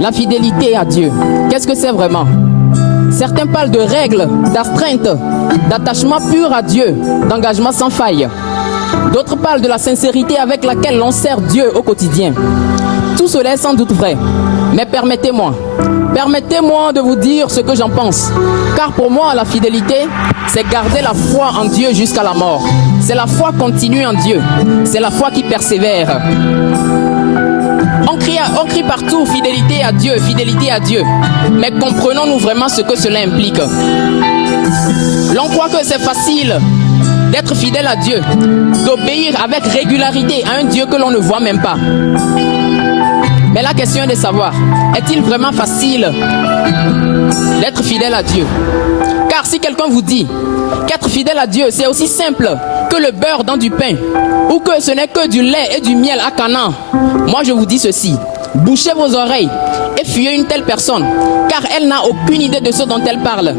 La fidélité à Dieu, qu'est-ce que c'est vraiment? Certains parlent de règles, d'astreinte, d'attachement pur à Dieu, d'engagement sans faille. D'autres parlent de la sincérité avec laquelle l'on sert Dieu au quotidien. Tout cela est sans doute vrai, mais permettez-moi de vous dire ce que j'en pense. Car pour moi, la fidélité, c'est garder la foi en Dieu jusqu'à la mort. C'est la foi continue en Dieu. C'est la foi qui persévère. On crie partout fidélité à Dieu, fidélité à Dieu. Mais comprenons-nous vraiment ce que cela implique? L'on croit que c'est facile d'être fidèle à Dieu, d'obéir avec régularité à un Dieu que l'on ne voit même pas. Mais la question est de savoir, est-il vraiment facile d'être fidèle à Dieu? Car si quelqu'un vous dit qu'être fidèle à Dieu, c'est aussi simple que le beurre dans du pain, ou que ce n'est que du lait et du miel à Canaan, moi je vous dis ceci, bouchez vos oreilles et fuyez une telle personne, car elle n'a aucune idée de ce dont elle parle.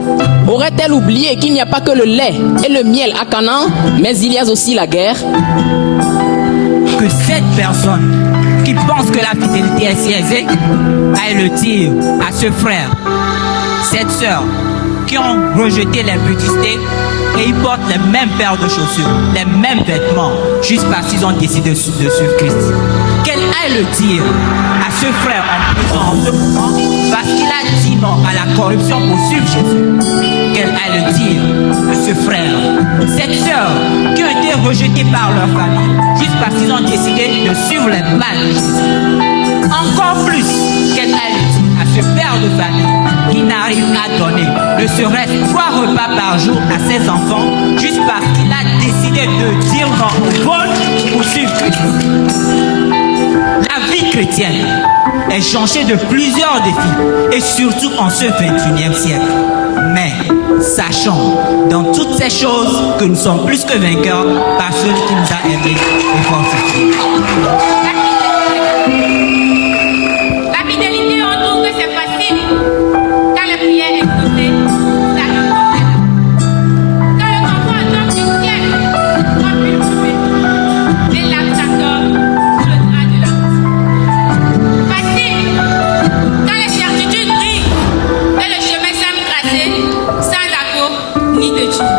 Aurait-elle oublié qu'il n'y a pas que le lait et le miel à Canaan, mais il y a aussi la guerre? Que cette personne qui pense que la fidélité est si aisée aille le dire à ce frère, cette sœur, qui ont rejeté l'impudicité et ils portent les mêmes paires de chaussures, les mêmes vêtements, juste parce qu'ils ont décidé de suivre Christ. Qu'elle aille le dire à ce frère en ce moment, parce qu'il a dit non à la corruption pour suivre Jésus. Qu'elle aille le dire à ce frère, cette sœur, qui ont été rejetés par leur famille, juste parce qu'ils ont décidé de suivre les pas de Jésus. Encore plus, qu'elle aille le dire à ce père de famille qui n'arrive à donner ne serait-ce 3 repas par jour à ses enfants, juste parce qu'il a décidé de dire non au vol pour suivre Christ. La vie chrétienne est jonchée de plusieurs défis, et surtout en ce 21e siècle. Mais sachons dans toutes ces choses que nous sommes plus que vainqueurs par celui qui nous a aimés et fortifiés. La fidélité, on trouve que c'est facile quand la prière est exaucée, ça nous problème. Quand le confort tombe du ciel, on peut trouver les lacs s'endorment sous le drap de la maison. Facile quand les certitudes brillent et le chemin semble tracé sans accord ni de Dieu.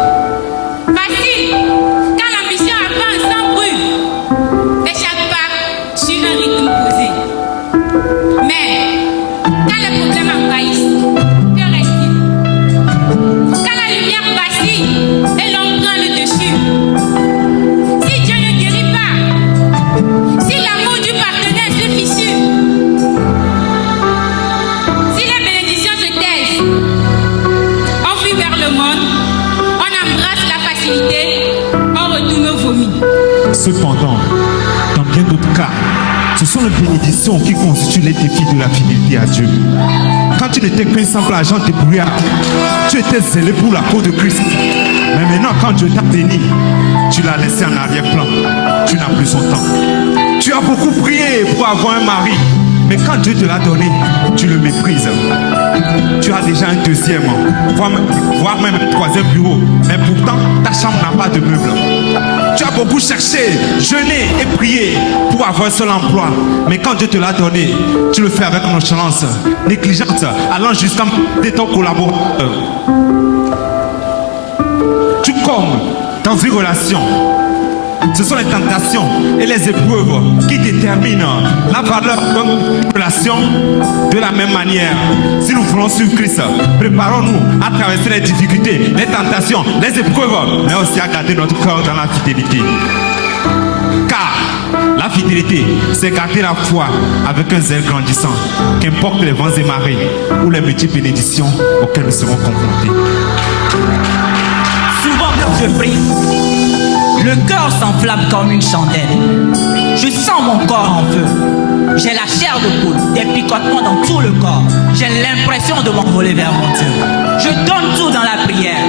Facile quand l'ambition avance sans bruit et chaque pas sur un rythme posé. Mais quand les problèmes envahissent, que reste-t-il? Quand la lumière vacille et l'on prend le dessus, si Dieu ne guérit pas, si l'amour du partenaire se fissure, si les bénédictions se taisent, on fuit vers le monde, on embrasse la facilité, on retourne au vomi. Cependant, dans bien d'autres cas, ce sont les bénédictions qui constituent les défis de la fidélité à Dieu. Quand tu n'étais qu'un simple agent débrouillard, tu étais zélé pour la cause de Christ. Mais maintenant, quand Dieu t'a béni, tu l'as laissé en arrière-plan. Tu n'as plus son temps. Tu as beaucoup prié pour avoir un mari, mais quand Dieu te l'a donné, tu le méprises. Tu as déjà un deuxième, voire même un troisième bureau, mais pourtant, ta chambre n'a pas de meubles. Tu as beaucoup cherché, jeûné et prié pour avoir un seul emploi. Mais quand Dieu te l'a donné, tu le fais avec nonchalance, négligence, allant jusqu'à mater ton collaborateur. Tout comme dans une relation, ce sont les tentations et les épreuves qui déterminent la valeur d'une relation. De la même manière, si nous voulons suivre Christ, préparons-nous à traverser les difficultés, les tentations, les épreuves, mais aussi à garder notre cœur dans la fidélité. Car la fidélité, c'est garder la foi avec un zèle grandissant, qu'importe les vents et marées ou les multiples bénédictions auxquelles nous serons confrontés. Souvent quand je prie, le cœur s'enflamme comme une chandelle. Je sens mon corps en feu. J'ai la chair de poule, des picotements dans tout le corps. J'ai l'impression de m'envoler vers mon Dieu. Je donne tout dans la prière.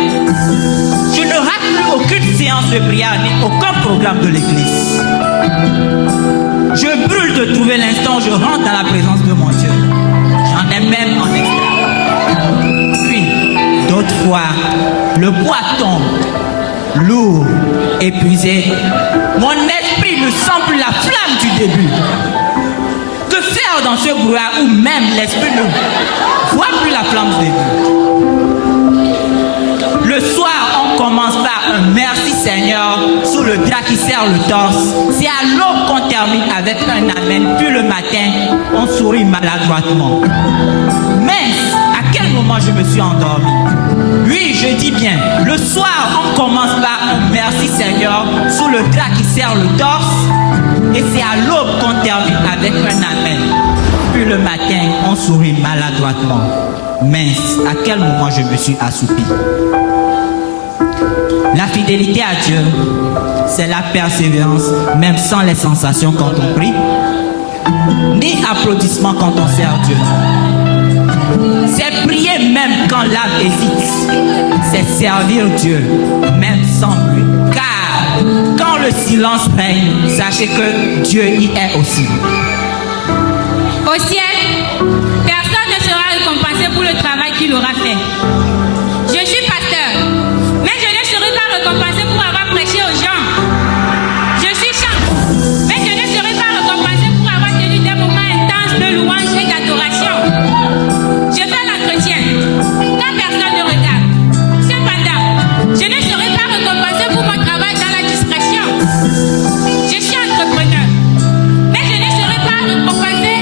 Je ne rate plus aucune séance de prière ni aucun programme de l'église. Je brûle de trouver l'instant où je rentre dans la présence de mon Dieu. J'en ai même en extérieur. Puis, d'autres fois, le poids tombe, lourd, épuisé. Mon esprit ne sent plus la flamme du début. Que faire perd dans ce brouillard où même l'esprit ne voit plus la flamme de Dieu. Le soir, on commence par un merci Seigneur sous le drap qui serre le torse. C'est à l'aube qu'on termine avec un amen. Puis le matin, on sourit maladroitement. Mince, à quel moment je me suis endormi? Oui, je dis bien, le soir, on commence par un merci Seigneur sous le drap qui serre le torse. Et c'est à l'aube qu'on termine avec un amen. Puis le matin, on sourit maladroitement. Mince, à quel moment je me suis assoupi? La fidélité à Dieu, c'est la persévérance, même sans les sensations quand on prie, ni applaudissements quand on sert Dieu. C'est prier même quand l'âme hésite. C'est servir Dieu, même sans bruit. Car quand le silence règne, sachez que Dieu y est aussi. Au ciel, personne ne sera récompensé pour le travail qu'il aura fait. Je suis pasteur, mais je ne serai pas récompensé pour avoir prêché aux gens. Je suis chanteur, mais je ne serai pas récompensé pour avoir tenu des moments intenses de louange et d'adoration. Je fais l'entretien quand personne ne regarde. Cependant, je ne serai pas récompensé pour mon travail dans la discrétion. Je suis entrepreneur, mais je ne serai pas récompensé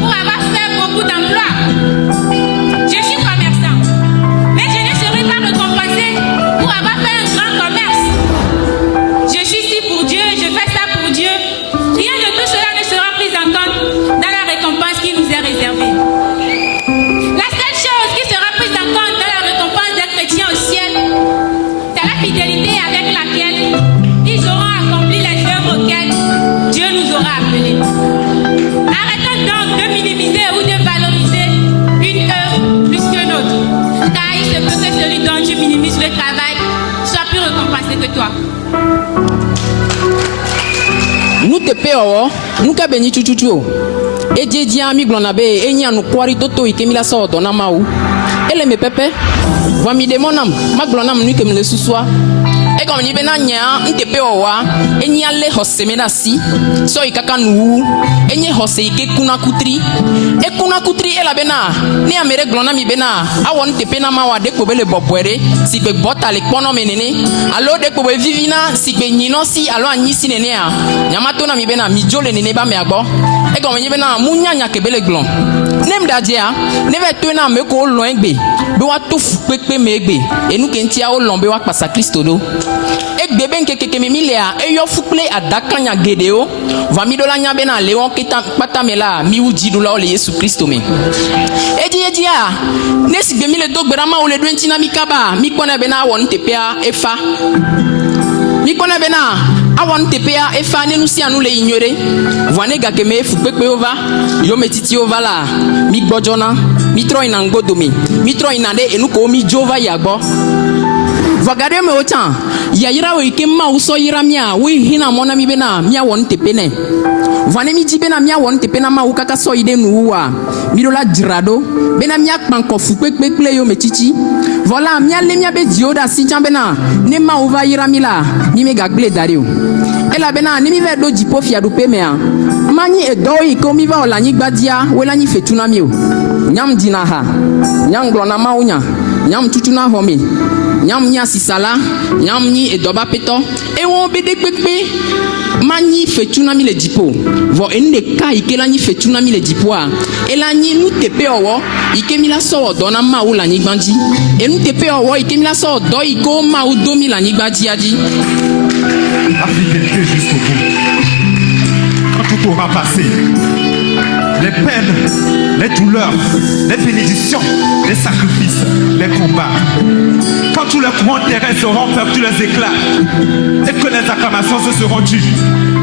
pour avoir fait beaucoup d'emplois. Je suis commerçant, mais je ne serai pas récompensé pour avoir fait un grand commerce. Je suis ici pour Dieu, je fais ça pour Dieu. Rien de tout cela ne sera pris en compte dans la récompense qui nous est réservée. La seule chose qui sera prise en compte dans la récompense des chrétiens au ciel, c'est la fidélité avec laquelle ils auront accompli les œuvres auxquelles Dieu nous aura appelés. Arrêtons donc de minimiser ou de valoriser une œuvre plus que l'autre, car il se peut que celui dont tu minimises le travail soit plus récompensé que toi. Nous te payons, nous ka beni chuchuchu. Et Dieu ami glonabe et ni anu kwari toto ikemila so dona maou. Ele me pepe. Va mi demonam, ma glonam nu kem le suswa. E comme ni bena nya nte pewa e ni ale hosemena si so ikaka nu e ni hose ike kuna kutri e la bena ni amere glona mi bena awon te pena ma wa de ko bele bobwere si be bota le pono menene alo de ko be vivina si be nyino si alo anyi si nene a nyamato na mi bena mi jole nene ba me agbo e comme ni bena munya nya ke bele glon nem dadia ne ve to na me ko lo engbe be wa to fu pepe me egbe e nu ke ntia o lombe wa pasa Kristo do egbe ben keke mimilea e yo fuple adakanya gedeo va mi dola nya bena leon kita patamela mi uji dola ole Yesu Kristo me eji a nesi gbe mi le dogbera ma ole dwenti na mi kaba mi kona bena won tepea efa mi kona bena awon tepea efa ne nu si anu le ignore vane ga ke me fu pepe ova yo metiti ova la mi gbojona mi tro ina ngodomi mi tro ina de enu ko mi jova yagbo vagade me otan ya yira we ke ma uso yira mia we hina mona mi bena mia won tepene vane mi jibena mia won tepena ma ukaka so ide nuwa mi dola dirado bena mia kpanko fu pekpekle yo metiti voilà mia le mia be dioda si jambena ne ma uva yira mi la mi me gagle dario ela bena ni mi ve do jipo fia do pemea mani e do yi ko mi va ola ni gbadia we la ni fetuna mi o nyam dina ha nyam glona ma unya nyam tutuna homi nyam nya sisala nyam ni edoba peto e won bede pepe mani fetuna mi le dipo vo enne ka ikela ni fetuna mi le dipo a ela ni nu tepe owo ikemi la so do na ma u la ni gbanji e nu tepe owo ikemi la so do iko ma u do mi la ni gbaji aji. La fidélité jusqu'au bout. Quand tout aura passé, les peines, les douleurs, les bénédictions, les sacrifices, les combats. Quand tous les courants terrestres auront perdu les éclats et que les acclamations se seront tues,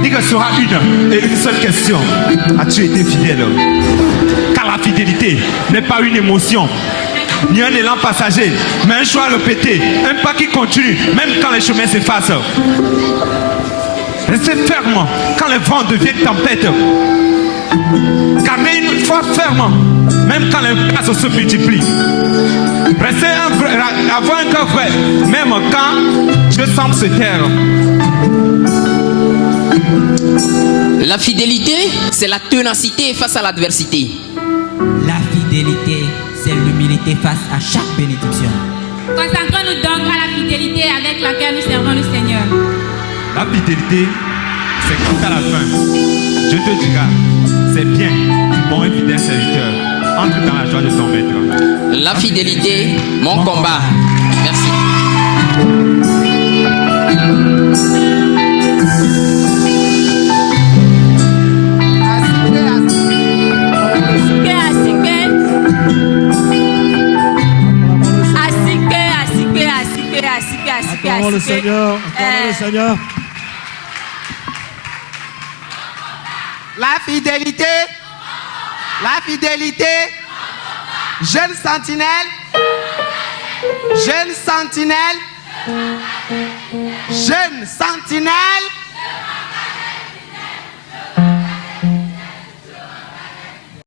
il restera une seule question. As-tu été fidèle? Car la fidélité n'est pas une émotion, ni un élan passager, mais un choix répété, un pas qui continue, même quand les chemins s'effacent. Restez ferme quand les vents deviennent tempête. Gardez une foi ferme, même quand les passes se multiplient. Restez avoir un cœur vrai, même quand Dieu semble se taire. La fidélité, c'est la ténacité face à l'adversité. La fidélité, c'est l'humilité face à chaque bénédiction. Concentrons-nous donc à la fidélité avec laquelle nous servons le Seigneur. La fidélité, c'est quand à la fin, je te dirai, c'est bien, bon et fidèle serviteur, entre dans la joie de ton maître. La fidélité, mon combat. Merci. Acclamons le Seigneur, acclamons le Seigneur. La fidélité, jeune sentinelle, jeune sentinelle, jeune sentinelle.